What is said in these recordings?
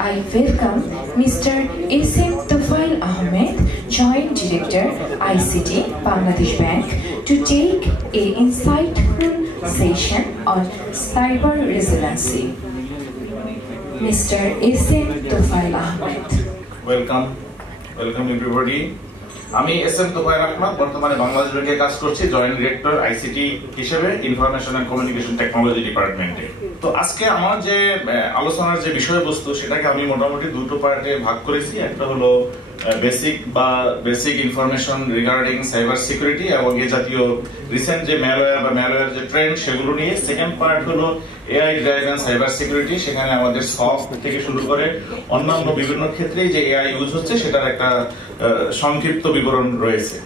I welcome Mr. S.M. Tufail Ahmed, Joint Director, ICT, Bangladesh Bank, to take an insightful session on cyber resiliency. Mr. S.M. Tufail Ahmed. Welcome everybody. আমি SM Tufail Ahmed বর্তমানে বাংলাদেশ ব্যাংকে কাজ করছি joint director ICT হিসেবে information and communication technology ডিপার্টমেন্টে। তো আজকে আমার যে আলোচনার যে বিষয়বস্তু সেটাকে আমি মোটামুটি দুটো পার্টে ভাগ করেছি। একটা হলো basic information regarding cyber security এবং এই জাতীয় রিসেন্ট যে ম্যালওয়্যার যে ট্রেন্ড সেগুলো নিয়ে। সেকেন্ড পার্ট হলো এআই ড্রাইভেন সাইবার সিকিউরিটি, সেখানে আমাদের সফট থেকে শুরু করে অন্যান্য বিভিন্ন ক্ষেত্রে যে এআই ইউজ হচ্ছে সেটার একটা সংক্ষিপ্ত বিবরণ রয়েছে।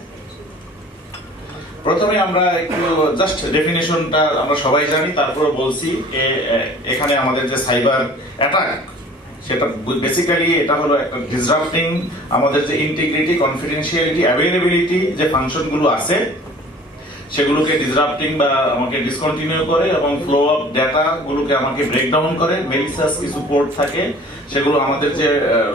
প্রথমে আমরা একটু জাস্ট ডেফিনিশনটা আমরা সবাই জানি, তারপর বলছি এখানে আমাদের যে সাইবার অ্যাটাক সেটা বেসিক্যালি এটা হলো একটা ডিসরাপ্টিং আমাদের যে ইন্টিগ্রিটি, কনফিডেন্সিয়ালিটি, অ্যাভেলেবিলিটি যে ফাংশনগুলো আছে সেগুলোকে ডিসরাপ্টিং বা আমাকে ডিসকন্টিনিউ করে এবং ফ্লো অফ ডেটা গুলোকে আমাকে ব্রেকডাউন করে। মেলিশিয়াস কিছু পোর্ট থাকে সেগুলো আমাদের যে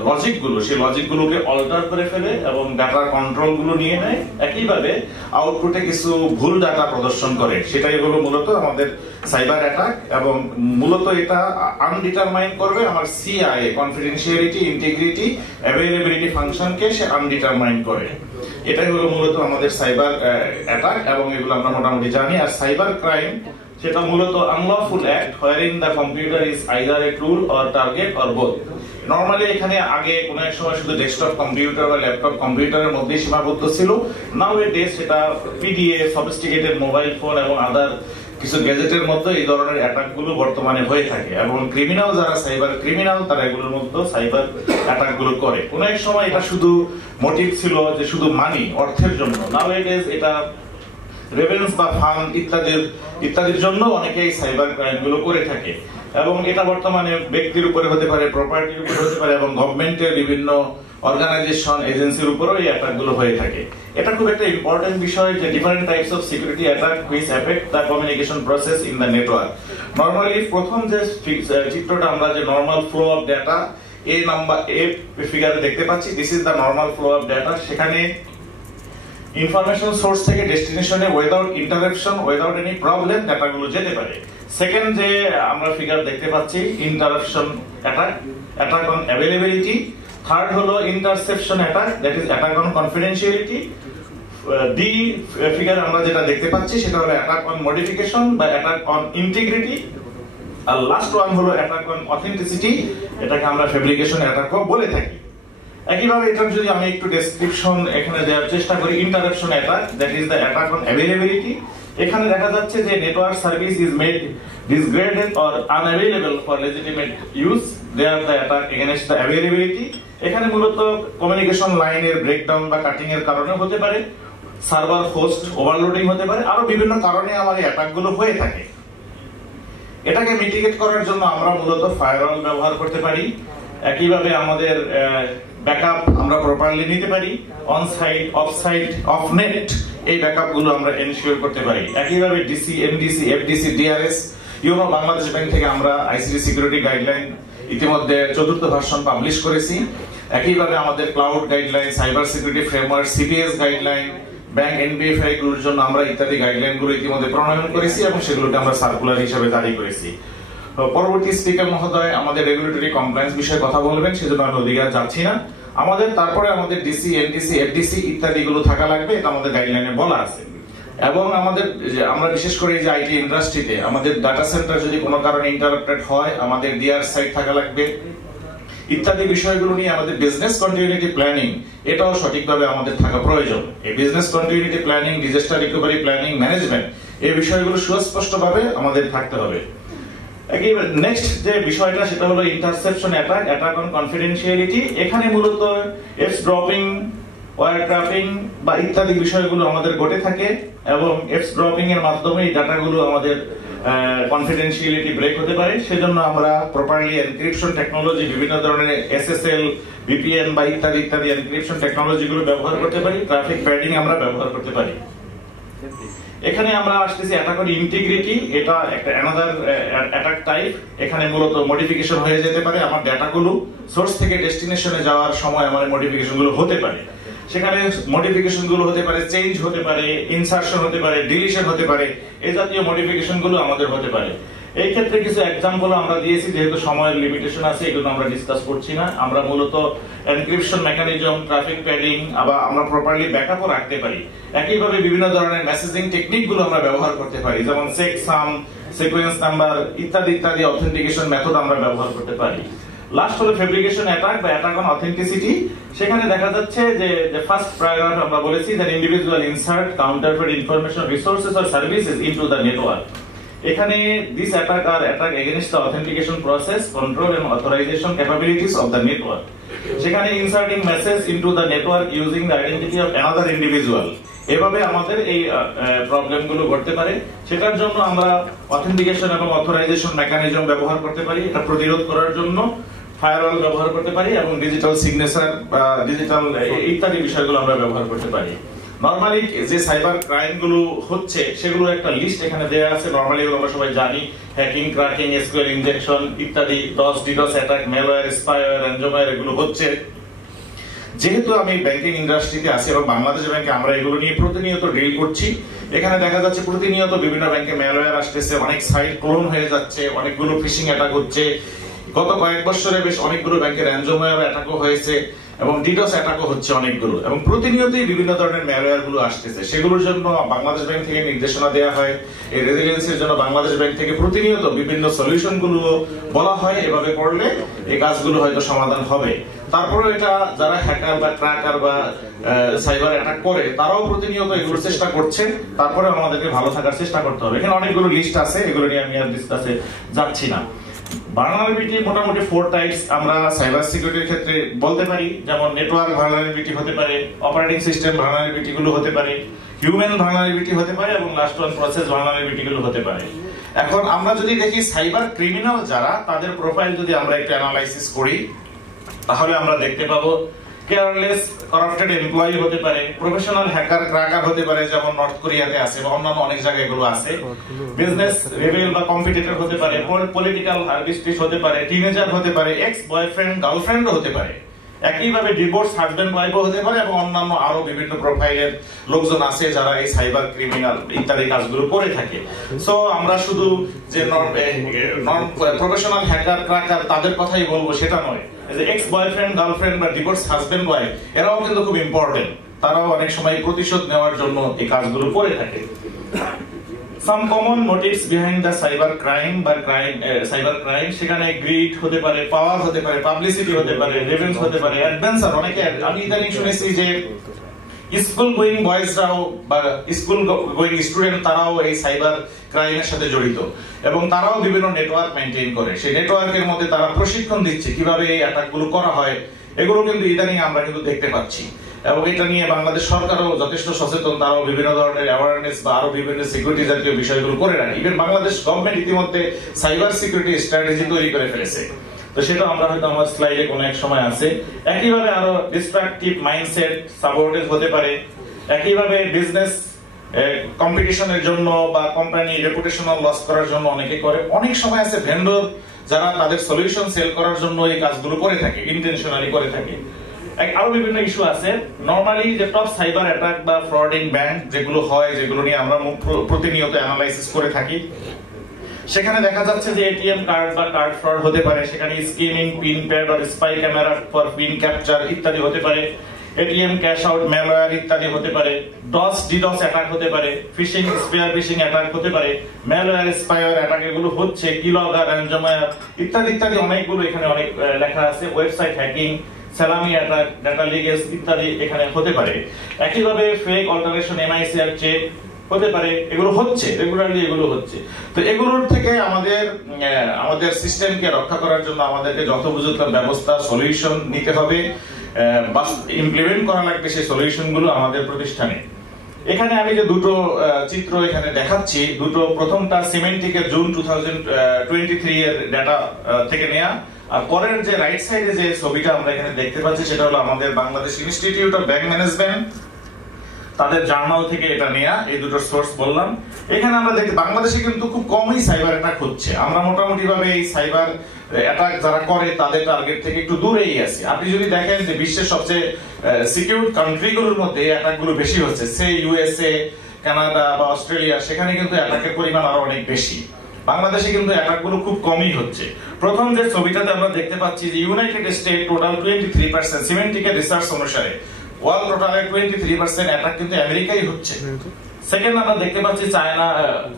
লজিকগুলো সেই লজিকগুলোকে অল্টার করে ফেলে এবং ডাটার কন্ট্রোল গুলো নিয়ে নেয়। একইভাবে আউটপুটে কিছু ভুল ডাটা প্রদর্শন করে। সেটাই হলো মূলত আমাদের সাইবার অ্যাটাক এবং মূলত এটা আনডিটারমাইন করবে আমার সিআই, কনফিডেন্সিয়ালিটি, ইন্টিগ্রিটি, অ্যাভেলেবিলিটি ফাংশনকে সে আনডিটারমাইন করে। এটাই হলো মূলত আমাদের সাইবার অ্যাটাক এবং এগুলো আমরা মোটামুটি জানি। আর সাইবার ক্রাইম সেটা মূলত unlawful act wherein the computer is either a tool or target or both. Normally এখানে আগে কোনো এক সময় শুধু ডেস্কটপ কম্পিউটার বা ল্যাপটপ কম্পিউটারের মধ্যে সীমাবদ্ধ ছিল। নাও এ ডে সেটা পিডিএ, সফিস্টিকেটেড মোবাইল ফোন এবং আদার কিছু গ্যাজেটের মধ্যে এই ধরনের অ্যাটাক গুলো বর্তমানে হয়ে থাকে এবং ক্রিমিনাল যারা সাইবার ক্রিমিনাল তারা এগুলোর মধ্যে সাইবার অ্যাটাক গুলো করে। কোন এক সময় এটা শুধু মোটিভ ছিল যে শুধু মানি, অর্থের জন্য। নাও এডেজ এটা রেভেন্স বা ফান্ড ইত্যাদির জন্য অনেকেই সাইবার ক্রাইম গুলো করে থাকে এবং এটা বর্তমানে ব্যক্তির উপরে হতে পারে, প্রপার্টির উপরে হতে পারে এবং গভর্নমেন্টের বিভিন্ন অর্গানাইজেশন, এজেন্সির উপরও এই অ্যাটাক গুলো হয়ে থাকে। এটা খুব একটা ইম্পর্টেন্ট বিষয় যে different types of security attack which effect the communication process in the network. Normally প্রথম যে চিত্রটা আমরা যে নরমাল ফ্লো অফ ডেটা এ ফিগারে দেখতে পাচ্ছি, this is the normal flow of data. সেখানে ইনফরমেশন সোর্স থেকে ডেস্টিনেশনে without interruption, without any problem ডাটাগুলো যেতে পারে। সেকেন্ড যে আমরা ফিগার দেখতে পাচ্ছি interruption attack, attack on availability. Third হলো interception attack, that is attack on confidentiality. The figure আমরা যেটা দেখতে পাচ্ছি সেটা হলো অ্যাটাক অন মডিফিকেশন বা অ্যাটাক অন ইন্টিগ্রিটি। আর লাস্ট ওয়ান হলো অ্যাটাক অন অথেন্টিসিটি, এটাকে আমরা ফেব্রিকেশন অ্যাটাকও বলে থাকি। একইভাবে এটার যদি আমি একটু ডেসক্রিপশন এখানে দেওয়ার চেষ্টা করি, interruption attack, that is the attack on availability. এখানে দেখা যাচ্ছে যে network service is made disgraded or unavailable for legitimate use, they are the attack against the availability. এখানে মূলত কমিউনিকেশন লাইনের ব্রেকডাউন বা কাটিং এর কারণে হতে পারে, সার্ভার হোস্ট ওভারলোডিং হতে পারে, আরো বিভিন্ন কারণে আমার এই অ্যাটাক গুলো হয়ে থাকে। এটাকে মিটিগেট করার জন্য আমরা মূলত ফায়ারওয়াল ব্যবহার করতে পারি। একইভাবে আমাদের ব্যাকআপ আমরা প্রপারলি নিতে পারি। On site, off site, off net এই ব্যাকআপ গুলো আমরা এনশিওর করতে পারি। একইভাবে DC, MDC, FDC, DRS, you know Bangladesh bank থেকে আমরা আইসিটি সিকিউরিটি গাইডলাইন ইতিমধ্যে 4th ভার্সন পাবলিশ করেছি। একইভাবে আমাদের cloud guideline, cyber security framework, CPS guideline, bank NBFI গুলোর জন্য আমরা ইত্যাদি গাইডলাইন গুলো ইতিমধ্যে প্রণয়ন করেছি এবং সেগুলোকে আমরা সার্কুলার হিসেবে জারি করেছি। পরবর্তী স্পিকার মহোদয় আমাদের রেগুলেটরি কমপ্লায়েন্স বিষয়ে কথা বলবেন, সেজন্য আমি ওদিকে আর যাচ্ছি না। তারপরে আমাদের ডিসি, এনডিসি, এফডিসি ইত্যাদি গুলো থাকা লাগবে, এটা আমাদের গাইডলাইনে বলা আছে। এবং আমরা বিশেষ করে যে আইটি ইন্ডাস্ট্রিতে আমাদের ডাটা সেন্টার যদি কোনো কারণে ইন্টারাপ্টেড হয় আমাদের ডিআর সাইট থাকা লাগবে ইত্যাদি বিষয়গুলো নিয়ে আমাদের বিজনেস কন্টিনিউটি প্ল্যানিং এটাও সঠিকভাবে আমাদের থাকা প্রয়োজন। এই business continuity planning, disaster recovery planning, management এই বিষয়গুলো সুস্পষ্টভাবে আমাদের থাকতে হবে। নেক্সট যে বিষয়টা সেটা হলো interception attack, attack on confidentiality. এখানে মূলত এপস ড্রপিং, ওয়্যার ট্র্যাপিং বা ইত্যাদি বিষয়গুলো আমাদের ঘটে থাকে এবং এপস ড্রপিং এর মাধ্যমে এই ডাটাগুলো আমাদের কনফিডেন্সিয়ালিটি ব্রেক হতে পারে। সেজন্য আমরা প্রপারলি এনক্রিপশন টেকনোলজি, বিভিন্ন ধরনের এসএসএল, ভিপিএন বা ইত্যাদি এনক্রিপশন টেকনোলজি গুলো ব্যবহার করতে পারি। ট্রাফিক প্যাডিং আমরা ব্যবহার করতে পারি। এখানে আমরা আসতেছি অ্যাটাক অন ইন্টিগ্রিটি, এটা একটা অ্যানাদার অ্যাটাক টাইপ। এখানে মূলত মডিফিকেশন হয়ে যেতে পারে, আমার ডেটাগুলো সোর্স থেকে ডেস্টিনেশনে যাওয়ার সময় আমার মডিফিকেশন গুলো হতে পারে। সেখানে মডিফিকেশন গুলো হতে পারে, চেঞ্জ হতে পারে, ইনসার্শন হতে পারে, ডিলিশন হতে পারে, এই জাতীয় মডিফিকেশন গুলো আমাদের হতে পারে। এই ক্ষেত্রে কিছু এক্সাম্পল আমরা দিয়েছি, যেহেতু সময়ের লিমিটেশন আছে এগুলো আমরা ডিসকাস করছি না। আমরা মূলত এনক্রিপশন মেকানিজম, ট্রাফিক প্যাডিং, আবার আমরা প্রপারলি ব্যাকআপও রাখতে পারি। একইভাবে বিভিন্ন ধরনের মেসেজিং টেকনিক গুলো আমরা ব্যবহার করতে পারি, যেমন চেক সাম, সিকোয়েন্স নাম্বার ইত্যাদি ইত্যাদি অথেন্টিকেশন মেথড আমরা ব্যবহার করতে পারি। লাস্ট হলো ফেব্রিকেশন অ্যাটাক বা অ্যাটাক অন অথেন্টিসিটি। সেখানে দেখা যাচ্ছে যে ফার্স্ট প্রায়োরিটি আমরা বলেছি that individual insert counterfeit information, resources or services into the network. এখানে দিস অ্যাটাক আর attack against the authentication process, control and authorization capabilities of the network. সেখানে inserting message into the network using the identity of another individual. এভাবে আমাদের এই problem গুলো ঘটতে পারে। সেটার জন্য আমরা অথেন্টিকেশন এবং অথরাইজেশন মেকানিজম ব্যবহার করতে পারি। এটা প্রতিরোধ করার জন্য ফায়ারওয়াল ব্যবহার করতে পারি এবং ডিজিটাল সিগনেচার বা ডিজিটাল ইত্যাদি বিষয়গুলো আমরা ব্যবহার করতে পারি। নরমালি যে সাইবার ক্রাইম গুলো হচ্ছে সেগুলো একটা লিস্ট এখানে দেওয়া আছে। নরমালি আমরা সবাই জানি হ্যাকিং, ক্র্যাকিং, এসকিউএল ইনজেকশন ইত্যাদি, ডিডোস অ্যাটাক, ম্যালওয়্যার, স্পাইওয়্যার, র্যানসমওয়্যার এগুলো হচ্ছে। যেহেতু আমি ব্যাংকিং ইন্ডাস্ট্রিতে আছি এবং বাংলাদেশ ব্যাংকে আমরা এগুলো নিয়ে প্রতিনিয়ত ডিল করছি, এখানে দেখা যাচ্ছে প্রতিনিয়ত বিভিন্ন ব্যাংকে ম্যালওয়্যার আসতেছে, অনেক সাইট ক্লোন হয়ে যাচ্ছে, অনেকগুলো ফিশিং অ্যাটাক হচ্ছে। গত কয়েক বছরে বেশ অনেকগুলো ব্যাংকে র্যানসমওয়্যার অ্যাটাকও হয়েছে এবং ডিডোস অ্যাটাকও হচ্ছে অনেকগুলো, এবং প্রতিনিয়তই বিভিন্ন ধরনের ম্যালওয়্যার গুলো আসতেছে। সেগুলোর জন্য বাংলাদেশ ব্যাংক থেকে নির্দেশনা দেওয়া হয়। এই রেজিলিয়েন্সের জন্য বাংলাদেশ ব্যাংক থেকে প্রতিনিয়ত বিভিন্ন সলিউশন গুলো বলা হয়, এভাবে করলে এই কাজগুলো হয়তো সমাধান হবে। তারপরে এটা যারা হ্যাকার বা ক্র্যাকার বা সাইবার অ্যাটাক করে তারাও প্রতিনিয়ত এগুলো চেষ্টা করছে। তারপরে আমাদেরকে ভালো থাকার চেষ্টা করতে হবে। এখানে অনেকগুলো লিস্ট আছে, এগুলো নিয়ে আমি আর ডিসকাসে যাচ্ছি না। ভালনারেবিলিটি মোটামুটি 4 টাইপস আমরা সাইবার সিকিউরিটির ক্ষেত্রে বলতে পারি, যেমন নেটওয়ার্ক ভালনারেবিলিটি হতে পারে, অপারেটিং সিস্টেম ভালনারেবিলিটি গুলো হতে পারে, হিউম্যান ভালনারেবিলিটি হতে পারে এবং লাস্ট ওয়ান প্রসেস ভালনারেবিলিটি গুলো হতে পারে। এখন আমরা যদি দেখি সাইবার ক্রিমিনাল যারা, তাদের প্রোফাইল যদি আমরা একটু অ্যানালাইসিস করি তাহলে আমরা দেখতে পাবো কেয়ারলেস করাপ্টেড এমপ্লয়ি হতে পারে, প্রফেশনাল হ্যাকার ক্র্যাকার হতে পারে, যেমন নর্থ কোরিয়াতে আছে বা অন্যান্য অনেক জায়গায় এগুলো আছে, বিজনেস রেবেল বা কম্পিটিটর হতে পারে, পলিটিক্যাল হারভেস্টিস হতে পারে, টিনেজার হতে পারে, এক্স বয়ফ্রেন্ড গার্লফ্রেন্ডও হতে পারে, একইভাবে ডিভোর্স হাজবেন্ড ওয়াইফও হতে পারে এবং অন্যান্য আরো বিভিন্ন প্রোফাইলের লোকজন আছে যারা এই সাইবার ক্রিমিনাল ইত্যাদি কাজগুলো করে থাকে। সো আমরা শুধু যে নন প্রফেশনাল হ্যাকার ক্র্যাকার তাদের কথাই বলবো সেটা নয়, যে এক্স বয়ফ্রেন্ড গার্লফ্রেন্ড বা ডিভোর্স হাজবেন্ড ওয়াইফ এরাও কিন্তু খুব ইম্পর্টেন্ট। তারাও অনেক সময় প্রতিশোধ নেওয়ার জন্য এই কাজগুলো করে থাকে। Some common motives behind the cyber crime বা cyber crime, সেখানে গ্রিড হতে পারে, পাওয়ার হতে পারে, পাবলিসিটি হতে পারে, রেভেন্স হতে পারে, অ্যাডভেঞ্চার। অনেকে আমি ইদানিং শুনেছি যে স্কুল গোয়িং বয়েজরাও বা স্কুল গোয়িং স্টুডেন্ট তারাও এই সাইবার ক্রাইমের সাথে জড়িত এবং তারাও বিভিন্ন নেটওয়ার্ক মেইনটেইন করে। সেই নেটওয়ার্কের মধ্যে তারা প্রশিক্ষণ দিচ্ছে কিভাবে এই অ্যাটাকগুলো করা হয়, এগুলো কিন্তু ইদানিং আমরা কিন্তু দেখতে পাচ্ছি। এবং এটা নিয়ে বাংলাদেশ সরকারও যথেষ্ট সচেতন, তারাও বিভিন্ন ধরনের অ্যাওয়ারনেস বা আরো বিভিন্ন সিকিউরিটি জাতীয় বিষয়গুলো করে রাখে। ইভেন বাংলাদেশ গভর্নমেন্ট ইতিমধ্যে সাইবার সিকিউরিটি স্ট্র্যাটেজি তৈরি করে ফেলেছে, তো সেটা আমরা হয়তো আমার স্লাইডে কোনো এক সময় আছে। একইভাবে আরো ডিস্ট্রাকটিভ মাইন্ডসেট সাবঅর্ডিনেট হতে পারে। একইভাবে বিজনেস কম্পিটিশনের জন্য বা কোম্পানি রেপুটেশনাল লস করার জন্য অনেকে করে। অনেক সময় আছে ভেন্ডর যারা তাদের সলিউশন সেল করার জন্য এই কাজগুলো করে থাকে, ইন্টেনশনালি করে থাকে। আরো বিভিন্ন ইস্যু আছে। নরমালি যে টপ সাইবার অ্যাটাক বা ফ্রডিং ব্যাংক যেগুলো হয়, যেগুলো নিয়ে আমরা প্রতিনিয়ত অ্যানালাইসিস করে থাকি, সেখানে দেখা যাচ্ছে যে এটিএম কার্ড বা কার্ড ফ্রড হতে পারে, সেখানে স্কিমিং, পিন প্যাড আর spy camera for pin capture ইত্যাদি হতে পারে, এটিএম ক্যাশ আউট ম্যালওয়্যার ইত্যাদি হতে পারে, ডিডোস অ্যাটাক হতে পারে, ফিশিং স্পেয়ার ফিশিং অ্যাটাক হতে পারে, ম্যালওয়্যার স্পাইওয়্যার অ্যাটাক এগুলো হচ্ছে, কিলগার র্যানসমওয়্যার ইত্যাদি ইত্যাদি অনেকগুলো এখানে অনেক লেখা আছে। ওয়েবসাইট হ্যাকিং, সালামি অ্যাটাক, ডাটা লিকেজ ইত্যাদি এখানে হতে পারে। একইভাবে ফেক অল্টারেশন, এনআইসিআর চেক হতে পারে, এগুলো হচ্ছে রেগুলারলি, এগুলো হচ্ছে। তো এগুলোর থেকে আমাদের সিস্টেমকে রক্ষা করার জন্য আমাদেরকে যথোপযুক্ত ব্যবস্থা সলিউশন নিতে হবে, ইমপ্লিমেন্ট করা লাগবে সেই সলিউশন গুলো আমাদের প্রতিষ্ঠানে। এখানে আমি যে দুটো চিত্র এখানে দেখাচ্ছি, দুটো, প্রথমটা সিমেন্টিকের জুন 2023 এর ডাটা থেকে নেয়া, আর পরের যে রাইট সাইডে যে ছবিটা আমরা এখানে দেখতে পাচ্ছি সেটা হলো আমাদের Bangladesh institute of bank management তাদের জার্নাল থেকে এটা নেয়া, এই দুটো সোর্স বললাম। এখানে আমরা দেখি বাংলাদেশে কিন্তু খুব কমই সাইবার অ্যাটাক হচ্ছে। আমরা মোটামুটি ভাবে এই সাইবার অ্যাটাক যারা করে তাদের টার্গেট থেকে একটু দূরেই আছি। আপনি যদি দেখেন যে বিশ্বের সবচেয়ে সিকিউর কান্ট্রিগুলোর মধ্যে অ্যাটাক গুলো বেশি হচ্ছে, সে ইউএসএ, কানাডা বা অস্ট্রেলিয়া, সেখানে কিন্তু অ্যাটাকের পরিমাণ আরো অনেক বেশি। বাংলাদেশে কিন্তু অ্যাটাক গুলো খুব কমই হচ্ছে। প্রথম যে ছবিটাতে আমরা দেখতে পাচ্ছি যে ইউনাইটেড স্টেট টোটাল 23%, সিমেন্টিকের রিসার্চ অনুসারে ওয়ার্ল্ড টোটালের 23% অ্যাটাক কিন্তু আমেরিকাই হচ্ছে। সেকেন্ড আমরা দেখতে পাচ্ছি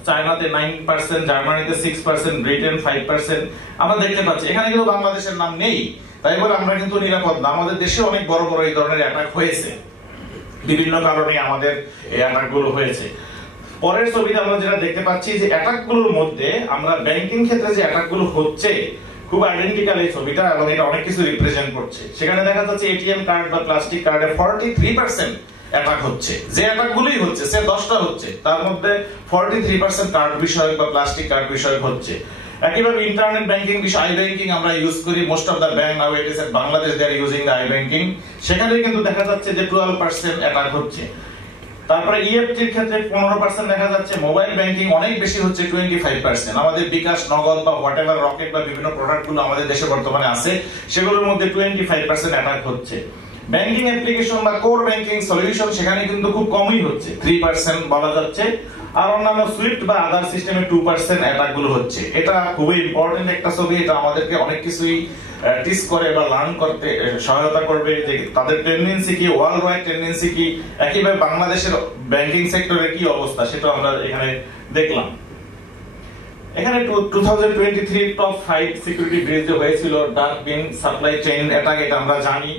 চায়নাতে 9%, জার্মানিতে 6%, ব্রিটেন 5%। আমরা দেখতে পাচ্ছি এখানে কিন্তু বাংলাদেশের নাম নেই, তাই বলে আমরা কিন্তু নিরাপদ না। আমাদের দেশে অনেক বড় বড় এই ধরনের অ্যাটাক হয়েছে, বিভিন্ন কারণে আমাদের এই অ্যাটাক গুলো হয়েছে। পরের ছবিতে আমরা যেটা দেখতে পাচ্ছি যে অ্যাটাক গুলোর মধ্যে আমরা ব্যাংকিং ক্ষেত্রে যে অ্যাটাক গুলো হচ্ছে খুব আইডেন্টিক্যাল এই ছবিটা, এবং এটা অনেক কিছু রিপ্রেজেন্ট করছে। সেখানে দেখা যাচ্ছে এটিএম কার্ড বা প্লাস্টিক কার্ডে 43% অ্যাটাক হচ্ছে। যে অ্যাটাক গুলোই হচ্ছে, সে 10টা হচ্ছে, তার মধ্যে 43% কার্ড বিষয়ক বা প্লাস্টিক কার্ড বিষয়ক হচ্ছে। একইভাবে ইন্টারনেট ব্যাংকিং বিষয়, আই ব্যাংকিং আমরা ইউজ করি, most of the bank now it is in Bangladesh they are using I banking, সেখানে কিন্তু দেখা যাচ্ছে যে 12% অ্যাটাক হচ্ছে। তারপরে ইএফটি এর ক্ষেত্রে 15% দেখা যাচ্ছে। মোবাইল ব্যাংকিং অনেক বেশি হচ্ছে, 25%। আমাদের বিকাশ, নগদ বা হোয়াটএভার, রকেট বা বিভিন্ন প্রোডাক্ট গুলো আমাদের দেশে বর্তমানে আছে, সেগুলোর মধ্যে 25% অ্যাটাক হচ্ছে। ব্যাংকিং অ্যাপ্লিকেশন বা কোর ব্যাংকিং সলিউশন, সেখানে কিন্তু খুব কমই হচ্ছে, 3% বলা যাচ্ছে। আর অন্যান্য সুইফট বা আদার সিস্টেমে 2% অ্যাটাক গুলো হচ্ছে। এটা খুবই ইম্পর্টেন্ট একটা ছবি, এটা আমাদেরকে অনেক কিছুই টিচ করে বা লার্ন করতে সহায়তা করবে যে তাদের টেন্ডেন্সি কি, ওয়ার্ল্ড ওয়াইড টেন্ডেন্সি কি, একইভাবে বাংলাদেশের ব্যাংকিং সেক্টরের কি অবস্থা সেটা আমরা এখানে দেখলাম। এখানে 2023 টপ 5 সিকিউরিটি ব্রিচ হয়েছিল, ডার্ক বিন সাপ্লাই চেইন অ্যাটাক, এটা আমরা জানি।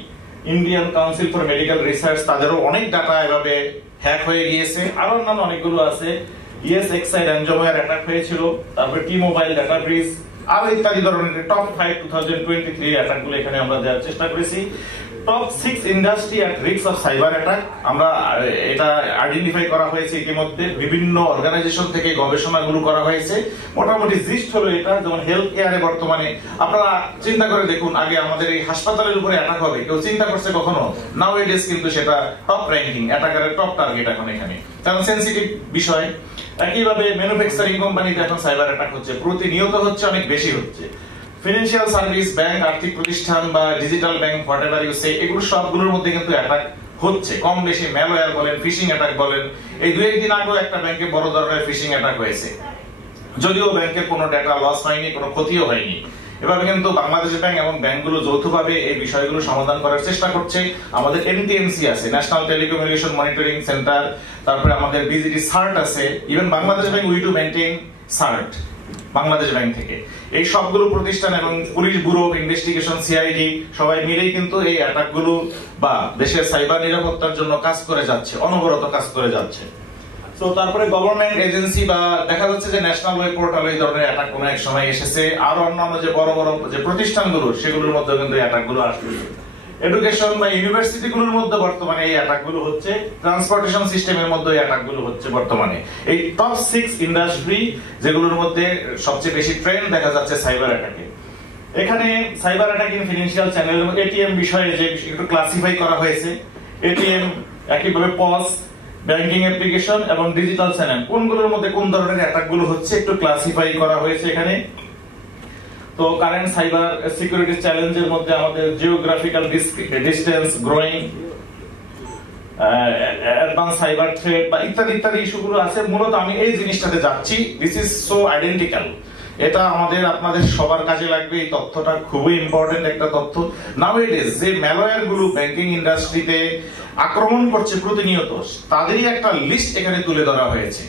Indian council for medical research, তাদেরও অনেক ডাটা এভাবে হ্যাক হয়ে গিয়েছে। আর অন্যান্য অনেকগুলো আছে। ইএসএক্সআই র্যানসমওয়্যার অ্যাটাক হয়েছিল, তারপর টি মোবাইল ডাটা ব্রিচ, আর ইত্যাদি ধরনের টপ 5 2023 অ্যাটাক গুলো এখানে আমরা দেওয়ার চেষ্টা করেছি। Top 6 industry at risk of cyber attack, আমরা এটা আইডেন্টিফাই করা হয়েছে ইতিমধ্যে, বিভিন্ন অর্গানাইজেশন থেকে গবেষণাগুলো করা হয়েছে। মোটামুটি জিস্ট হলো এটা, যেমন হেলথ কেয়ারে বর্তমানে আপনারা চিন্তা করে দেখুন, আগে আমাদের এই হাসপাতালের উপরে অ্যাটাক হবে কেউ চিন্তা করছে কখনো? নাও ইট ইজ কিন্তু সেটা টপ র্যাঙ্কিং, অ্যাটাকারের টপ টার্গেট এখন এখানে, কারণ সেনসিটিভ বিষয়। একইভাবে ম্যানুফ্যাকচারিং কোম্পানিতে এখন সাইবার অ্যাটাক হচ্ছে, প্রতিনিয়ত হচ্ছে, অনেক বেশি হচ্ছে। ফিনান্সিয়াল সার্ভিস, ব্যাংক, আর্থিক প্রতিষ্ঠান বা ডিজিটাল ব্যাংক, হোয়াটএভার ইউ সে, এগুলো সবগুলোর মধ্যে কিন্তু অ্যাটাক হচ্ছে কম বেশি। ম্যালওয়্যার বলেন, ফিশিং অ্যাটাক বলেন, এই 2-1 দিন আগেও একটা ব্যাংকে বড় ধরনের ফিশিং অ্যাটাক হয়েছে, যদিও ব্যাংকের কোনো ডেটা লস হয়নি, কোনো ক্ষতিও হয়নি। এভাবে কিন্তু বাংলাদেশ ব্যাংক এবং ব্যাংকগুলো যৌথভাবে এই বিষয়গুলো সমাধান করার চেষ্টা করছে। আমাদের এনটিএমসি আছে, ন্যাশনাল টেলিকমিউনিকেশন মনিটরিং সেন্টার, তারপরে আমাদের বিজিটি সার্ট আছে, even Bangladesh bank we do maintain shirt Bangladesh bank থেকে। এই সবগুলো প্রতিষ্ঠান এবং police bureau of investigation, CID, সবাই মিলেই কিন্তু এই অ্যাটাকগুলো বা দেশের সাইবার নিরাপত্তার জন্য কাজ করে যাচ্ছে, অনবরত কাজ করে যাচ্ছে। তো তারপরে গভর্নমেন্ট এজেন্সি বা দেখা যাচ্ছে যে ন্যাশনাল ওয়েব পোর্টাল, এই ধরনের অ্যাটাক কোনো এক সময় এসেছে। আর অন্যান্য যে বড় বড় যে প্রতিষ্ঠানগুলো, সেগুলোর মধ্যে কিন্তু এই অ্যাটাকগুলো আসছে। এডুকেশন বা ইউনিভার্সিটিগুলোর মধ্যে বর্তমানে এই অ্যাটাকগুলো হচ্ছে, ট্রান্সপোর্টেশন সিস্টেমের মধ্যে এই অ্যাটাকগুলো হচ্ছে বর্তমানে। এই টপ 6 ইন্ডাস্ট্রি যেগুলোর মধ্যে সবচেয়ে বেশি ট্রেন্ড দেখা যাচ্ছে সাইবার অ্যাটাকে। এখানে cyber attack in financial channel, ATM বিষয়ে যে একটু ক্লাসিফাই করা হয়েছে, এটিএম, একইভাবে পস, ব্যাংকিং অ্যাপ্লিকেশন এবং ডিজিটাল চ্যানেল, কোনগুলোর মধ্যে কোন ধরনের অ্যাটাকগুলো হচ্ছে একটু ক্লাসিফাই করা হয়েছে এখানে। তো কারেন্ট সাইবার সিকিউরিটি চ্যালেঞ্জের মধ্যে আমাদের geographical distance, growing, advance cyber threat বা ইত্যাদি ইত্যাদি ইস্যুগুলো আছে। মূলত আমি এই জিনিসটাতে যাচ্ছি, দিস ইজ সো আইডেন্টিক্যাল, এটা আমাদের আপনাদের সবার কাজে লাগবে। এই তথ্যটা খুবই ইম্পর্টেন্ট একটা তথ্য। নাওএডেজ যে ম্যালওয়্যার গুলো ব্যাংকিং ইন্ডাস্ট্রিতে আক্রমণ করছে প্রতিনিয়ত, তাদেরই একটা লিস্ট এখানে তুলে ধরা হয়েছে।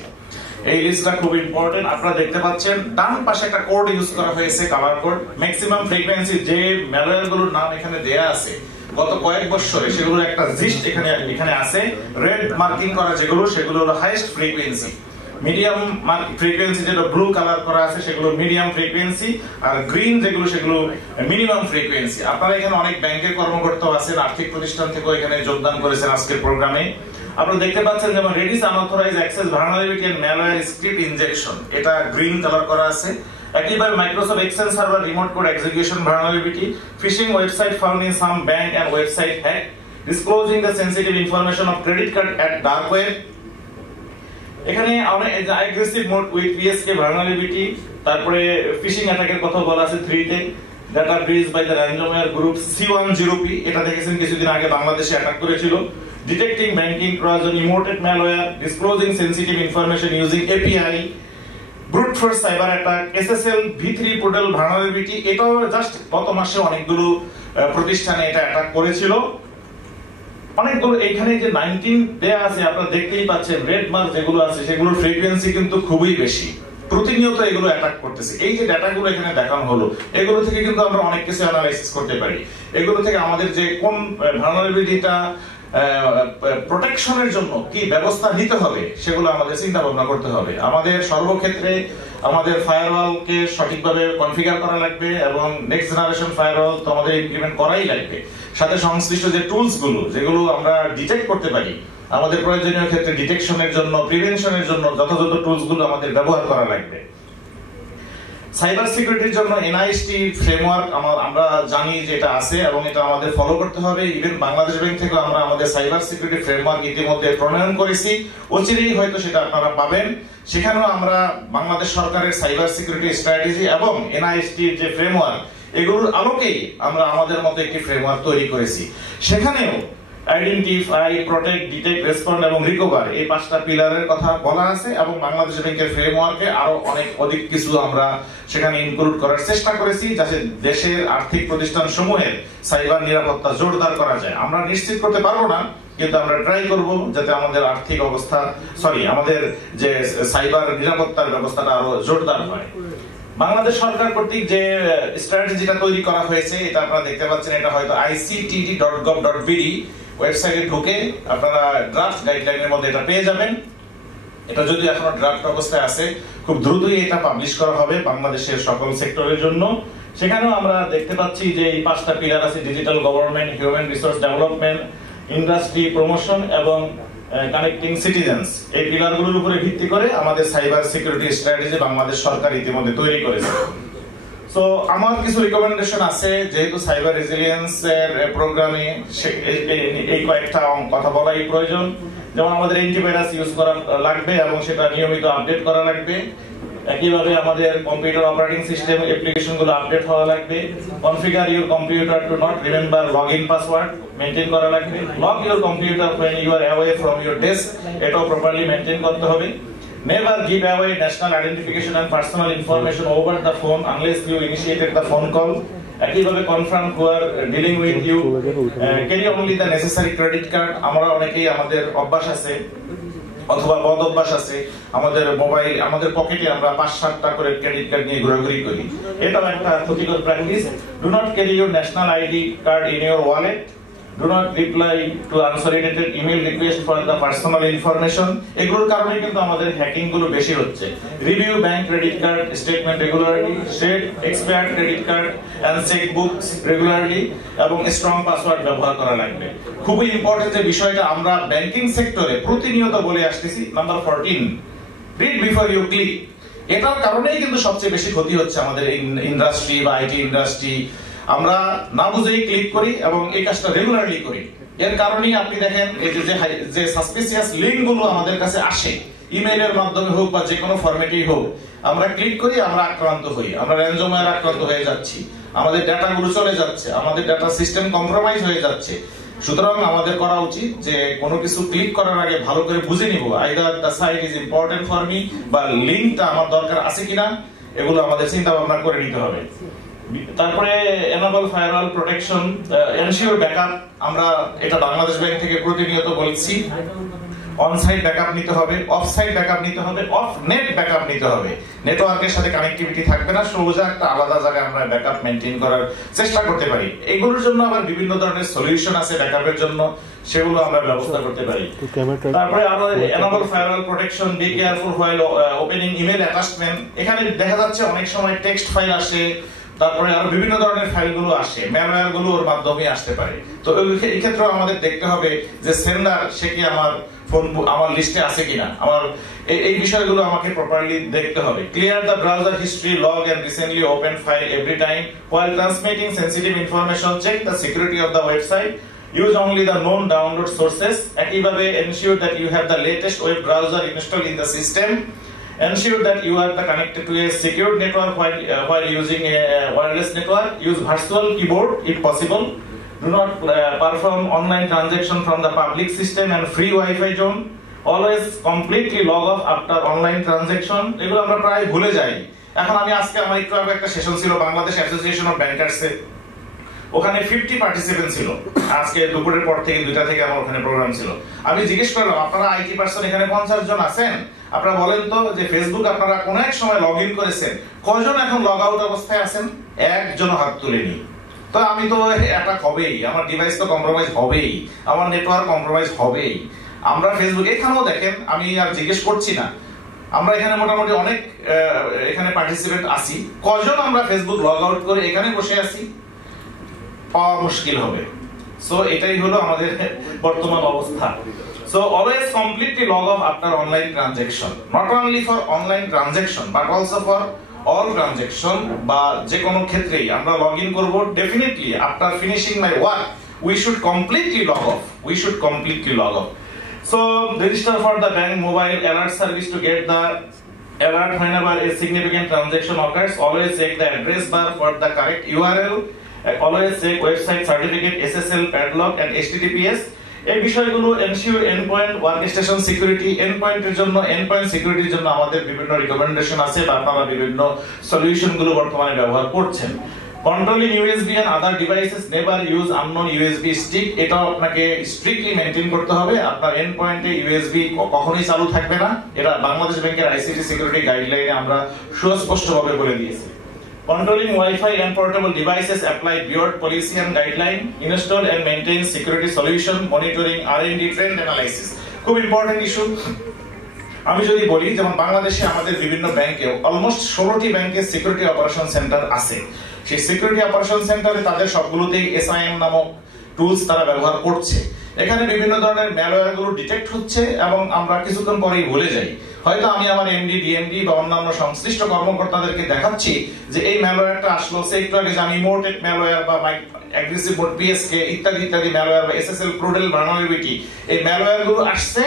এই লিস্টটা খুব ইম্পর্টেন্ট। আপনারা দেখতে পাচ্ছেন ডান পাশে একটা কোড ইউজ করা হয়েছে, কালার কোড। ম্যাক্সিমাম ফ্রিকোয়েন্সি যে ম্যালওয়্যার গুলোর নাম এখানে দেয়া আছে গত কয়েক বছরে, সেগুলোর একটা লিস্ট এখানে আছে। রেড মার্কিং করা যেগুলো, সেগুলো হলো হাইয়েস্ট ফ্রিকোয়েন্সি। মিডিয়াম ফ্রিকোয়েন্সি যেটা ব্লু কালার করা আছে, সেগুলো মিডিয়াম ফ্রিকোয়েন্সি। আর গ্রিন যেগুলো, সেগুলো মিনিমাম ফ্রিকোয়েন্সি। আপনারা এখানে অনেক ব্যাংকের কর্মকর্তা আছেন, আর্থিক প্রতিষ্ঠান থেকেও এখানে যোগদান করেছেন আজকের প্রোগ্রামে। আপনারা দেখতে পাচ্ছেন যেমন Redis unauthorized access vulnerability and malware script injection, এটা গ্রিন কালার করা আছে। একইভাবে Microsoft Excel server remote code execution vulnerability, phishing website found in some bank and website hack, disclosing the sensitive information of credit card at dark web. এখানে আমরা aggressive mode with PSK vulnerability, তারপরে fishing অ্যাটাকের কথা বলা আছে 3 তে, data breach by the ransomware group C10P, এটা দেখেছেন কিছুদিন আগে বাংলাদেশে অ্যাটাক করেছিল, detecting banking trojan, emoted malware, disclosing sensitive information using API, brute force cyber attack, SSL V3 portal vulnerability, এটাও জাস্ট গত মাসে অনেকগুলো প্রতিষ্ঠানে এটা অ্যাটাক করেছিল। অনেকগুলো এখানে যে 19 দেয়া আছে আপনারা দেখতেই পাচ্ছেন, রেড মার্ক যেগুলো আছে সেগুলোর ফ্রিকোয়েন্সি কিন্তু খুবই বেশি, প্রতিনিয়ত এগুলো অ্যাটাক করতেছে। এই যে ডাটাগুলো এখানে দেখানো হলো, এগুলো থেকে কিন্তু আমরা অনেক কিছু অ্যানালাইসিস করতে পারি। এগুলো থেকে আমাদের যে কোন ভালনারেবিলিটিটা প্রোটেকশনের জন্য কি ব্যবস্থা নিতে হবে সেগুলো আমাদের চিন্তা ভাবনা করতে হবে। আমাদের সর্বক্ষেত্রে আমাদের ফায়ারওয়ালকে সঠিকভাবে কনফিগার করা লাগবে এবং নেক্সট জেনারেশন ফায়ারওয়াল তো আমাদের ইমপ্লিমেন্ট করাই লাগবে। সাথে সংশ্লিষ্ট যে টুলস গুলো যেগুলো আমরা ডিটেক্ট করতে পারি, আমাদের প্রয়োজনীয় ক্ষেত্রে ডিটেকশনের জন্য, প্রিভেনশনের জন্য যথাযথ টুলস গুলো আমাদের ব্যবহার করা লাগবে। সাইবার সিকিউরিটির জন্য এনআইএসটি ফ্রেমওয়ার্ক আমরা জানি যে এটা আছে এবং এটা আমাদের ফলো করতে হবে। ইভেন বাংলাদেশ ব্যাংক থেকে আমরা আমাদের সাইবার সিকিউরিটি ফ্রেমওয়ার্ক ইতিমধ্যে প্রণয়ন করেছি, অচিরেই হয়তো সেটা আপনারা পাবেন। সেখানেও আমরা বাংলাদেশ সরকারের সাইবার সিকিউরিটি স্ট্র্যাটেজি এবং এনআইএসটি যে ফ্রেমওয়ার্ক, এগুলোর আলোকেই আমরা আমাদের মতো একটি ফ্রেমওয়ার্ক তৈরি করেছি। সেখানেও আইডেন্টিফাই, প্রটেক্ট, ডিটেক্ট, রেসপন্ড এবং রিকভার এই 5টা পিলারের কথা বলা আছে এবং বাংলাদেশ ব্যাংকের ফ্রেমওয়ার্কে আরো অধিক কিছু আমরা সেখানে ইনক্লুড করার চেষ্টা করেছি, যাতে দেশের আর্থিক প্রতিষ্ঠান সমূহের সাইবার নিরাপত্তা জোরদার করা যায়। আমরা নিশ্চিত করতে পারবো না, কিন্তু আমরা ট্রাই করব যাতে আমাদের আর্থিক অবস্থা আমাদের যে সাইবার নিরাপত্তার ব্যবস্থাটা আরো জোরদার হয়। বাংলাদেশ সরকার কর্তৃক যে স্ট্র্যাটেজিটা তৈরি করা হয়েছে, এটা আপনারা দেখতে পাচ্ছেন, এটা হয়তো ictt.gov.bd ওয়েবসাইটে ঢুকে আপনারা ড্রাফট গাইডলাইনের মধ্যে এটা পেয়ে যাবেন। এটা যদি এখনো ড্রাফট অবস্থায় আছে, খুব দ্রুতই এটা পাবলিশ করা হবে বাংলাদেশের সকল সেক্টরের জন্য। সেখানেও আমরা দেখতে পাচ্ছি যে এই 5টা পিলার আছে, digital government, human resource development, industry promotion এবং কানেক্টিং সিটিজেন্স। এই পিলারগুলোর উপরে ভিত্তি করে আমাদের সাইবার সিকিউরিটি স্ট্র্যাটেজি বাংলাদেশ সরকার ইতিমধ্যে তৈরি করেছে। সো আমার কিছু রিকমেন্ডেশন আছে, যেহেতু সাইবার রেজিলিয়েন্স এর প্রোগ্রামে এই কয়েকটা কথা বলাই প্রয়োজন। যেমন আমাদের অ্যান্টিভাইরাস ইউজ করা লাগবে এবং সেটা নিয়মিত আপডেট করা লাগবে। একইভাবে আমাদের কম্পিউটার অপারেটিং সিস্টেম অ্যাপ্লিকেশন গুলো আপডেট হওয়া লাগবে। Configure your computer to not remember login password maintain করা লাগবে। Lock your computer when you are away from your desk, এটাও প্রপারলি মেইনটেইন করতে হবে। Never give away national identification and personal information over the phone unless you initiated the phone call. একইভাবে confirm who are dealing with you. Carry only the necessary credit card. আমরা অনেকেই আমাদের অভ্যাস আছে অথবা বদ অভ্যাস আছে, আমাদের মোবাইল, আমাদের পকেটে আমরা 5-7টা করে ক্রেডিট কার্ড নিয়ে ঘোরাঘুরি করি। এটাও একটা ক্ষতিকর practice. Do not carry your national ID card in your wallet. Do not reply to unsolicited email request for the personal information. এগুলোর কারণে কিন্তু আমাদের হ্যাকিং গুলো বেশি হচ্ছে। Review bank credit card statement regularly, set expired credit card and check books regularly এবং strong password ব্যবহার করা লাগবে। খুবই ইম্পর্টেন্ট যে বিষয়টা আমরা ব্যাংকিং সেক্টরে প্রতিনিয়ত বলে আসতেছি, number 14, read before you click। এটার কারণেই কিন্তু সবচেয়ে বেশি ক্ষতি হচ্ছে আমাদের ইন্ডাস্ট্রি বা আইটি ইন্ডাস্ট্রি। আমরা না বুঝেই ক্লিক করি এবং এই কাজটা রেগুলারলি করি। এর কারণেই আপনি দেখেন এই যে সাসপিসিয়াস লিংক গুলো আমাদের কাছে আসে, ইমেইলের মাধ্যমে হোক বা যে কোনো ফরম্যাটেই হোক, আমরা ক্লিক করি, আমরা আক্রান্ত হই, আমরা র্যানসমওয়্যার আক্রান্ত হয়ে যাচ্ছি, আমাদের ডাটা গুলো চলে যাচ্ছে, আমাদের ডাটা সিস্টেম কম্প্রোমাইজ হয়ে যাচ্ছে। সুতরাং আমাদের করা উচিত যে কোনো কিছু ক্লিক করার আগে ভালো করে বুঝে নিব, either the site is important for me বা লিংকটা আমার দরকার আছে কিনা, এগুলো আমাদের চিন্তা ভাবনা করে নিতে হবে। তারপরে enable firewall protection, ensure backup. আমরা এটা বাংলাদেশ ব্যাংক থেকে প্রতিনিয়ত বলছি, অন সাইট ব্যাকআপ নিতে হবে, অফ সাইট ব্যাকআপ নিতে হবে, অফ নেট ব্যাকআপ নিতে হবে। নেটওয়ার্কের সাথে কানেক্টিভিটি থাকবে না, সোজা একটা আলাদা জায়গায় আমরা ব্যাকআপ মেইনটেইন করার চেষ্টা করতে পারি। এগুলোর জন্য আবার বিভিন্ন ধরনের সলিউশন আছে ব্যাকআপের জন্য, সেগুলো আমরা ব্যবস্থা করতে পারি। তারপরে আরো enable firewall protection, be careful while opening email attachment. এখানে দেখা যাচ্ছে অনেক সময় টেক্সট ফাইল আসে, তারপরে আরো বিভিন্ন ধরনের ফাইলগুলো আসে, ম্যালওয়্যার গুলো ওর মাধ্যমে আসতে পারে। তো এই ক্ষেত্রে আমাদের দেখতে হবে যে সেন্ডার সে কি আমার ফোন আমার লিস্টে আছে কিনা, আমার এই বিষয়গুলো আমাকে প্রপারলি দেখতে হবে। Clear the browser history, log and recently open file every time while transmitting sensitive information, check the security of the website, Use only the known download sources. একইভাবে ensure that you have the latest web browser installed in the system. Ensure that you are connected to a secure network while using a wireless network. Use virtual keyboard if possible. Do not perform online transaction from the public system and free Wi-Fi zone. Always completely log off after online transaction. এগুলো আমরা প্রায় ভুলে যাই। এখন আমি আজকে আমার একটু আগে একটা সেশন ছিল বাংলাদেশ অ্যাসোসিয়েশন অফ ব্যাংকার্সে, ওখানে 50 পার্টিসিপেন্ট ছিল। আজকে দুপুরের পর থেকে 2টা থেকে আমার ওখানে প্রোগ্রাম ছিল। আমি জিজ্ঞেস করলাম আপনারা আইটি পারসন এখানে 50 জন আছেন, আপনারা বলেন তো যে ফেসবুক আপনারা কোন এক সময় লগ ইন করেছেন, কয়জন এখন লগ আউট অবস্থায় আছেন? একজনও হাত তুলেনি। তো আমি তো অ্যাটাক হবেই, আমার ডিভাইস তো কম্প্রোমাইজ হবেই, আমার নেটওয়ার্ক কম্প্রোমাইজ হবেই। আমরা ফেসবুক এখানেও দেখেন, আমি আর জিজ্ঞেস করছি না, আমরা এখানে মোটামুটি অনেক এখানে পার্টিসিপেন্ট আছি, কজন আমরা ফেসবুক লগ আউট করে এখানে বসে আছি? পাওয়া মুশকিল হবে। সো এটাই হলো আমাদের বর্তমান অবস্থা। So always completely log off after online transaction. Not only for online transaction but also for all transaction বা যে কোনো ক্ষেত্রেই আমরা লগ ইন করব, definitely after finishing my work we should completely log off. We should completely log off. So register for the bank mobile alert service to get the alert whenever a significant transaction occurs. Always check the address bar for the correct URL. Always check website certificate, SSL, padlock and HTTPS. এই বিষয়গুলো ensure endpoint workstation security, এন্ডপয়েন্টের জন্য endpoint সিকিউরিটির জন্য আমাদের বিভিন্ন recommendation আছে বা আপনারা বিভিন্ন সলিউশন গুলো বর্তমানে ব্যবহার করছেন। Controlling USB and other devices, never use unknown USB stick, এটা আপনাকে স্ট্রিক্টলি মেইনটেইন করতে হবে। আপনার এন্ডপয়েন্টে ইউএসবি কখনোই চালু থাকবে না, এটা বাংলাদেশ ব্যাংকের আইসিটি সিকিউরিটি গাইডলাইনে আমরা সুস্পষ্টভাবে বলে দিয়েছি। Controlling Wi-Fi and portable devices, apply BIOD policy and guideline. Install and maintain security solution. Monitoring R&D trend analysis. খুব ইম্পর্টেন্ট ইস্যু। আমি যদি বলি যেমন বাংলাদেশে আমাদের বিভিন্ন ব্যাংকে অলমোস্ট 16টি ব্যাংকের সিকিউরিটি অপারেশন সেন্টার আছে। সেই সিকিউরিটি অপারেশন সেন্টারে তাদের সবগুলোতেই SIM নামক টুলস তারা ব্যবহার করছে। এখানে বিভিন্ন ধরনের ম্যালওয়্যার গুলো ডিটেক্ট হচ্ছে এবং আমরা কিছুক্ষণ পরেই ভুলে যাই। হয়তো আমি আমার এমডি, ডিএমডি বা অন্যান্য সংশ্লিষ্ট কর্মকর্তাদেরকে দেখাচ্ছি যে এই ম্যালওয়্যারটা আসলো, সে একটু আগে যে আমি মোটেক ম্যালওয়্যার বা অ্যাগ্রেসিভ মোড পিএসকে ইত্যাদি ইত্যাদি ম্যালওয়্যার বা এসএসএল প্রোডেল ভালনারেবিলিটি, এই ম্যালওয়্যার গুলো আসছে,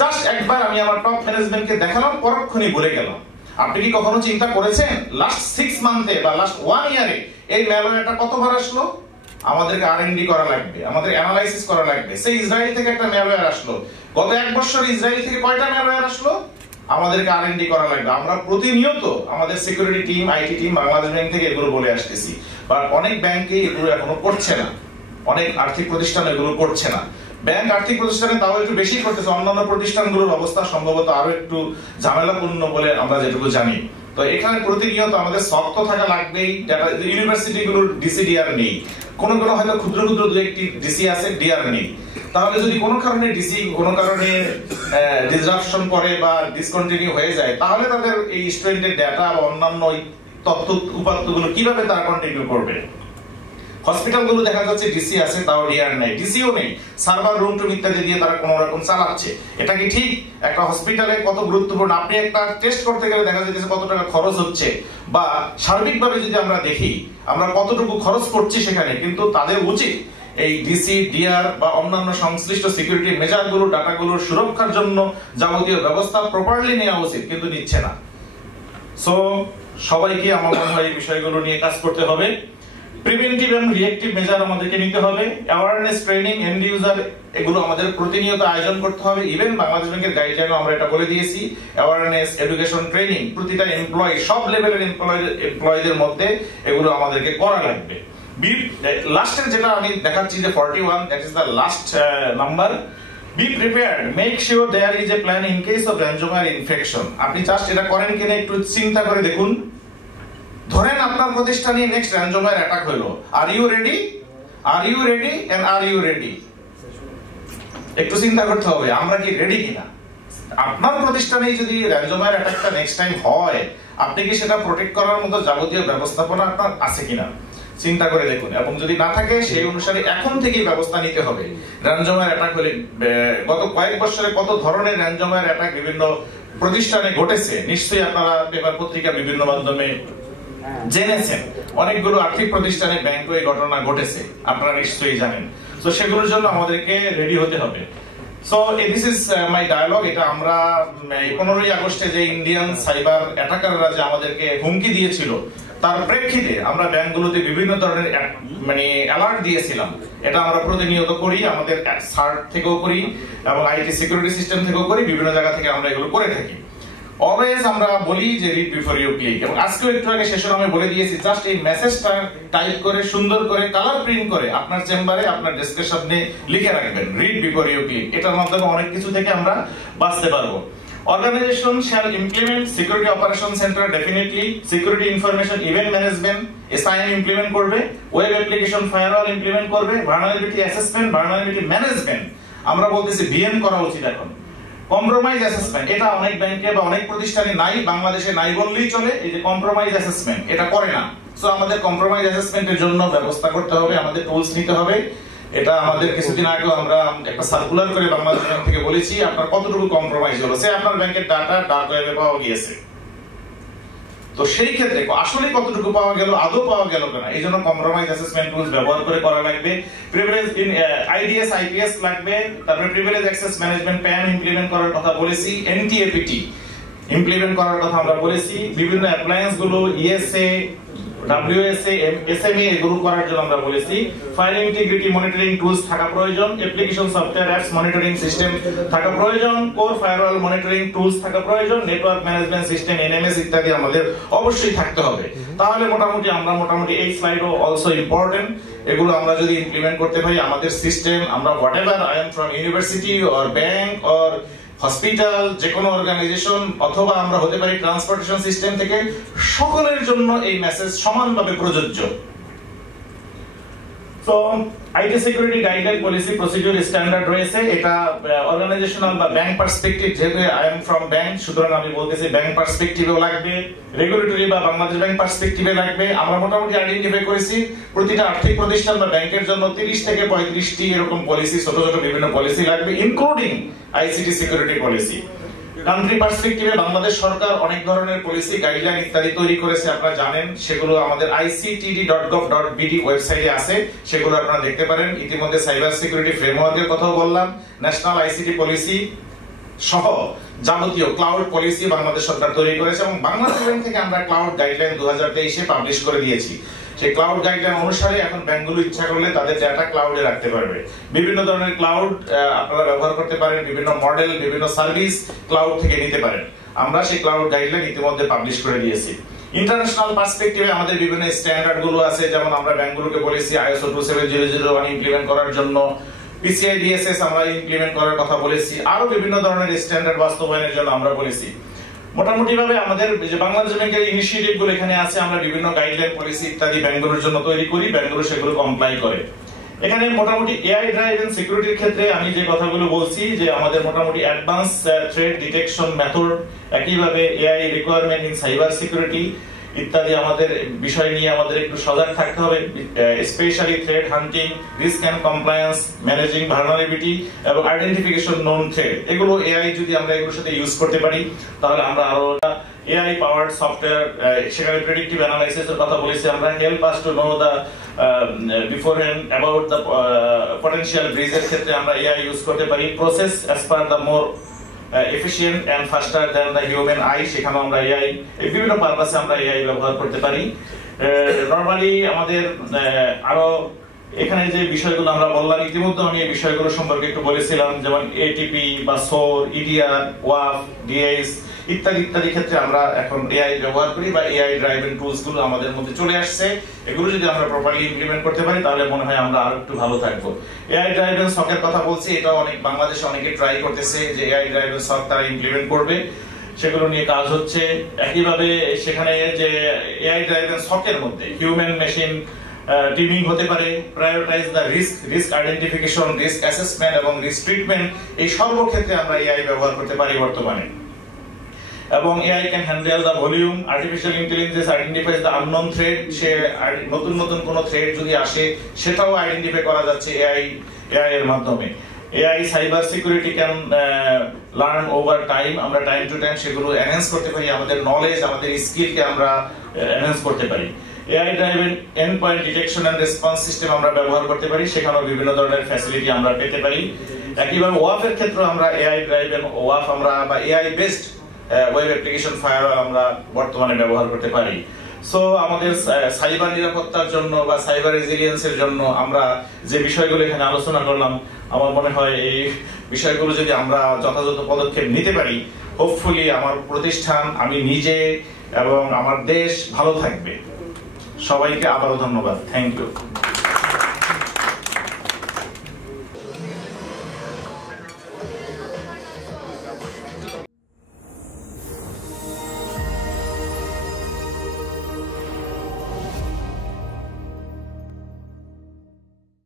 জাস্ট একবার আমি আমার টপ ম্যানেজমেন্টকে দেখালাম, পরক্ষণই ভুলে গেলাম। আপনি কি কখনো চিন্তা করেছেন লাস্ট 6 মান্থে বা লাস্ট 1 ইয়ারে এই ম্যালওয়্যারটা কতবার আসলো? আমাদেরকে আর&ডি করা লাগবে, আমাদের অ্যানালাইসিস করা লাগবে। সেই ইসরায়েল থেকে একটা ম্যালওয়্যার আসলো, গত 1 বছর ইসরায়েল থেকে কয়টা ম্যালওয়্যার আসলো? আমাদেরকে আর&ডি করা লাগবে। আমরা প্রতিনিয়ত আমাদের security team, IT team Bangladesh bank থেকে এগুলো বলে আসতেছি, বাট অনেক ব্যাংকে এগুলো এখনো করছে না, অনেক আর্থিক প্রতিষ্ঠান এগুলো করছে না। ব্যাংক আর্থিক প্রতিষ্ঠানে তাও একটু বেশি করতেছে, অন্যান্য প্রতিষ্ঠানগুলোর অবস্থা সম্ভবত আরো একটু ঝামেলাপূর্ণ বলে আমরা যেটুকু জানি। তো এখানে প্রতিনিয়ত আমাদের শক্ত থাকা লাগবেই। ইউনিভার্সিটি গুলোর ডিসিডিআর নেই, কোন কোন হয়তো ক্ষুদ্র ক্ষুদ্র দু একটি ডিসি আছে, ডিআর নেই। তাহলে যদি কোনো কারণে ডিসি কোনো কারণে ডিসরাপশন করে বা ডিসকন্টিনিউ হয়ে যায়, তাহলে তাদের এই স্টুডেন্টের ডেটা বা অন্যান্য তথ্য উপাত্তগুলো কিভাবে তারা কন্টিনিউ করবে? হসপিটালগুলো দেখা যাচ্ছে ডিসি আছে, তাও ডিআর নাই, ডিসিও নেই, সার্ভার রুম টুম ইত্যাদি দিয়ে তারা কোনো রকম চালাচ্ছে। এটা কি ঠিক? একটা হসপিটালে কত গুরুত্বপূর্ণ, আপনি একটা টেস্ট করতে গেলে দেখা যাচ্ছে কত টাকা খরচ হচ্ছে, বা সার্বিকভাবে যদি আমরা দেখি আমরা কতটুকু খরচ করছি সেখানে, কিন্তু তাদের উচিত এই ডিসি, ডিআর বা অন্যান্য সংশ্লিষ্ট সিকিউরিটি মেজারগুলো, ডাটাগুলোর সুরক্ষার জন্য যাবতীয় ব্যবস্থা প্রপারলি নেওয়া উচিত, কিন্তু নিচ্ছে না। সো সবাইকে আমার মনে হয় এই বিষয়গুলো নিয়ে কাজ করতে হবে। প্রিভেন্টিভ এবং রিঅ্যাকটিভ মেজার আমাদেরকে নিতে হবে। অ্যাওয়ারনেস ট্রেনিং, এন্ড ইউজার, এগুলো আমাদের প্রতিনিয়ত আয়োজন করতে হবে। ইভেন বাংলাদেশ ব্যাংকের গাইডলাইনে আমরা এটা বলে দিয়েছি, অ্যাওয়ারনেস, এডুকেশন, ট্রেনিং প্রতিটা এমপ্লয়ি, সব লেভেলের এমপ্লয়িদের মধ্যে এগুলো আমাদেরকে করা লাগবে। লাস্টের যেটা আমি দেখাচ্ছি যে 41, that is the last number. Be prepared, make sure there is a plan in case of ransomware infection. আপনি জাস্ট এটা করেন কিনা একটু চিন্তা করে দেখুন। ধরেন আপনার প্রতিষ্ঠানে নেক্সট র্যানসমওয়্যার অ্যাটাক হলো, are you ready? Are you ready and are you ready? একটু চিন্তা করতে হবে আমরা কি রেডি কিনা। আপনার প্রতিষ্ঠানে যদি র্যানসমওয়্যার অ্যাটাকটা নেক্সট টাইম হয়, আপনি কি সেটা প্রোটেক্ট করার মতো যাবতীয় ব্যবস্থাপনা আপনার আছে কিনা চিন্তা করে দেখুন। এবং যদি না থাকে সেই অনুসারে এখন থেকেই ব্যবস্থা নিতে হবে। র্যানসমওয়্যার অ্যাটাক হলে গত কয়েক বছরে কত ধরনের র্যানসমওয়্যার অ্যাটাক বিভিন্ন প্রতিষ্ঠানে ঘটেছে, নিশ্চয়ই আপনারা পেপার পত্রিকা বিভিন্ন মাধ্যমে জেনেছেন। অনেকগুলো আর্থিক প্রতিষ্ঠানে ব্যাংকে এই ঘটনা ঘটেছে, আপনারা নিশ্চয়ই জানেন। তো সেগুলোর জন্য আমাদেরকে রেডি হতে হবে। So this is my dialogue. এটা আমরা 15ই আগস্টে যে ইন্ডিয়ান সাইবার অ্যাটাকাররা যে আমাদেরকে হুমকি দিয়েছিল তার প্রেক্ষিতে আমরা ব্যাংকগুলোতে বিভিন্ন ধরনের অ্যালার্ট দিয়েছিলাম। এটা আমরা প্রতিনিয়ত করি, আমাদের সার্ট থেকেও করি এবং আইটি সিকিউরিটি সিস্টেম থেকেও করি, বিভিন্ন জায়গা থেকে আমরা এগুলো করে থাকি। অলওয়েজ আমরা বলি যে রিড বিফোর ইউ ক্লিক, এবং আজকেও একটু আগে সেশন আমি বলে দিয়েছি, জাস্ট এই মেসেজটা টাইপ করে সুন্দর করে কালার প্রিন্ট করে আপনার চেম্বারে আপনার ডেস্কের সামনে লিখে রাখবেন, রিড বিফোর ইউ ক্লিক। এটার মাধ্যমে অনেক কিছু থেকে আমরা বাঁচতে পারবো। Organization shall implement security operation center definitely, security information event management SIM implement করবে, web application firewall implement করবে, vulnerability assessment, vulnerability management আমরা বলতেছি VM করা উচিত এখন। কম্প্রোমাইজ অ্যাসেসমেন্ট, এটা অনেক ব্যাংকে বা অনেক প্রতিষ্ঠানে নাই, বাংলাদেশে নাই বললেই চলে। এই যে কম্প্রোমাইজ অ্যাসেসমেন্ট এটা করে না। সো আমাদের কম্প্রোমাইজ অ্যাসেসমেন্টের জন্য ব্যবস্থা করতে হবে, আমাদের টুলস নিতে হবে। এটা আমাদের কিছুদিন আগে আমরা একটা সার্কুলার করে বাংলাদেশ ব্যাংক থেকে বলেছি আপনার কতটুকু কম্প্রোমাইজ হলো। সে আপনার ব্যাংকের ডাটা ডার্ক ওয়েবে পাওয়া গিয়েছে, তো সেই ক্ষেত্রে আসলে কতটুকু পাওয়া গেল, আদৌ পাওয়া গেল কিনা, এই জন্য কম্প্রোমাইজ অ্যাসেসমেন্ট টুলস ব্যবহার করে করা লাগবে। প্রিভিলেজ ইন আইডিএস আইপিএস লাগবে, তারপরে privilege access management pan implement করার কথা বলেছি, এনটিএপিটি ইমপ্লিমেন্ট করার কথা আমরা বলেছি। বিভিন্ন অ্যাপ্লায়েন্স গুলো ইএসএ WSA SMA এগুলো করার জন্য আমরা বলেছি। ফাইল ইন্টিগ্রিটি মনিটরিং টুলস থাকা প্রয়োজন, application software apps monitoring system থাকা প্রয়োজন, কোর ফায়ারওয়াল মনিটরিং টুলস থাকা প্রয়োজন, নেটওয়ার্ক ম্যানেজমেন্ট সিস্টেম NMS ইত্যাদি আমাদের অবশ্যই থাকতে হবে। তাহলে মোটামুটি এই স্লাইডও অলসো ইম্পর্টেন্ট। এগুলো আমরা যদি ইমপ্লিমেন্ট করতে পারি আমাদের সিস্টেম, আমরা whatever I am from university or bank or hospital, যে কোনো অর্গানাইজেশন, অথবা আমরা হতে পারি ট্রান্সপোর্টেশন সিস্টেম থেকে, সকলের জন্য এই মেসেজ সমানভাবে প্রযোজ্য। তো IT security guideline policy procedure standard রয়েছে। এটা অর্গানাইজেশনাল বা ব্যাংক পার্সপেক্টিভ, যেহেতু আই এম ফ্রম ব্যাংক সুতরাং আমি বলতেছি ব্যাংক পার্সপেক্টিভেও লাগবে, রেগুলেটরি বা বাংলাদেশ ব্যাংক পার্সপেক্টিভে লাগবে। আমরা মোটামুটি আইডেন্টিফাই করেছি প্রতিটা আর্থিক প্রতিষ্ঠান বা ব্যাংকের জন্য 30 থেকে 35টি এরকম পলিসি, ছোট ছোট বিভিন্ন পলিসি লাগবে, including ICT security policy. Country পার্সপেক্টিভে বাংলাদেশ সরকার অনেক ধরনের পলিসি গাইডলাইন ইত্যাদি তৈরি করেছে, আপনারা জানেন। সেগুলো আমাদের ictd.gov.bd ওয়েবসাইটে আছে, সেগুলো আপনারা দেখতে পারেন। ইতিমধ্যে সাইবার সিকিউরিটি ফ্রেমওয়ার্কের কথাও বললাম, ন্যাশনাল আইসিটি পলিসি সহ যাবতীয় ক্লাউড পলিসি বাংলাদেশ সরকার তৈরি করেছে, এবং বাংলাদেশ ব্যাংক থেকে আমরা ক্লাউড গাইডলাইন 2023-এ পাবলিশ করে দিয়েছি। সেই ক্লাউড গাইডলাইন অনুসারে এখন ব্যাংকগুলো ইচ্ছা করলে তাদের ডাটা ক্লাউডে রাখতে পারবে। বিভিন্ন ধরনের ক্লাউড আপনারা ব্যবহার করতে পারেন, বিভিন্ন মডেল, বিভিন্ন সার্ভিস ক্লাউড থেকে নিতে পারেন। আমরা সেই ক্লাউড গাইডলাইন ইতিমধ্যে পাবলিশ করে দিয়েছি। ইন্টারন্যাশনাল পার্সপেক্টিভে আমাদের বিভিন্ন স্ট্যান্ডার্ড গুলো আছে, যেমন আমরা ব্যাংকগুলোকে বলেছি ISO 27001 ইমপ্লিমেন্ট করার জন্য, PCI DSS আমরা ইমপ্লিমেন্ট করার কথা বলেছি, আরো বিভিন্ন ধরনের স্ট্যান্ডার্ড বাস্তবায়নের জন্য আমরা বলেছি। মোটামুটি ভাবে আমাদের যে বাংলাদেশ ব্যাংকের ইনিশিয়েটিভ গুলো এখানে আছে, আমরা বিভিন্ন গাইডলাইন পলিসি ইত্যাদি ব্যাংকগুলোর জন্য তৈরি করি, ব্যাংকগুলো সেগুলো কমপ্লাই করে। এখানে মোটামুটি AI ড্রাইভেন সিকিউরিটির ক্ষেত্রে আমি যে কথাগুলো বলছি, যে আমাদের মোটামুটি অ্যাডভান্স থ্রেট ডিটেকশন মেথড, একইভাবে AI requirement in cyber security ইত্যাদি আমাদের বিষয় নিয়ে আমাদের একটু সজাগ থাকতে হবে, specially threat hunting, risk and compliance, managing vulnerability এবং আইডেন্টিফিকেশন নন থ্রেট। এগুলো AI যদি আমরা এগুলোর সাথে ইউজ করতে পারি তাহলে আমরা আরো AI পাওয়ার্ড সফটওয়্যার, সেখানে প্রেডিক্টিভ অ্যানালাইসিস এর কথা বলেছি আমরা, help us to know the beforehand about the potential ব্রিজের ক্ষেত্রে আমরা AI ইউজ করতে পারি, process as per the more efficient and faster than the human eye, সেখানে আমরা AI বিভিন্ন পারপাসে আমরা AI ব্যবহার করতে পারি। নরমালি আমাদের আরো এখানে যে বিষয়গুলো আমরা বললাম, ইতিমধ্যে আমি এই বিষয়গুলো সম্পর্কে একটু বলেছিলাম, যেমন ATP বা SOAR, EDR, WAF, DIS ইত্যাদি ইত্যাদি ক্ষেত্রে আমরা এখন AI ব্যবহার করি, বা AI ড্রাইভেন টুলস গুলো আমাদের মধ্যে চলে আসছে। এগুলো যদি আমরা প্রপারলি ইমপ্লিমেন্ট করতে পারি তাহলে মনে হয় আমরা আরো একটু ভালো থাকবো। AI ড্রাইভেন সকের কথা বলছি, এটা অনেক বাংলাদেশে অনেকে ট্রাই করতেছে যে AI ড্রাইভেন সক তারা ইমপ্লিমেন্ট করবে, সেগুলো নিয়ে কাজ হচ্ছে। একইভাবে সেখানে যে AI ড্রাইভেন সকের মধ্যে হিউম্যান মেশিন টিমিং হতে পারে, প্রায়োরিটাইজ দা রিস্ক আইডেন্টিফিকেশন, রিস্ক অ্যাসেসমেন্ট এবং রিস্ক ট্রিটমেন্ট, এই সর্বক্ষেত্রে আমরা AI ব্যবহার করতে পারি বর্তমানে। এবং AI can handle the volume, artificial intelligence identifies the unknown threat, সে নতুন নতুন কোন থ্রেট যদি আসে সেটাও আইডেন্টিফাই করা যাচ্ছে AI এর মাধ্যমে। AI cyber security can learn over time, আমরা টাইম টু টাইম সেগুলো এনহ্যান্স করতে পারি, আমাদের নলেজ, আমাদের স্কিলকে আমরা এনহ্যান্স করতে পারি। AI driven endpoint detection and response system আমরা ব্যবহার করতে পারি, সেখানেও বিভিন্ন ধরনের ফ্যাসিলিটি আমরা পেতে পারি। একইভাবে ওয়াফ এর ক্ষেত্রে আমরা এআই ড্রাইভেন ওয়াফ আমরা বা AI based web application firewall আমরা বর্তমানে ব্যবহার করতে পারি। সো আমাদের সাইবার নিরাপত্তার জন্য বা সাইবার রেজিলিয়েন্সের জন্য আমরা যে বিষয়গুলো এখানে আলোচনা করলাম, আমার মনে হয় এই বিষয়গুলো যদি আমরা যথাযথ পদক্ষেপ নিতে পারি, হোপফুলি আমার প্রতিষ্ঠান, আমি নিজে এবং আমার দেশ ভালো থাকবে। সবাইকে আবারও ধন্যবাদ। Thank you.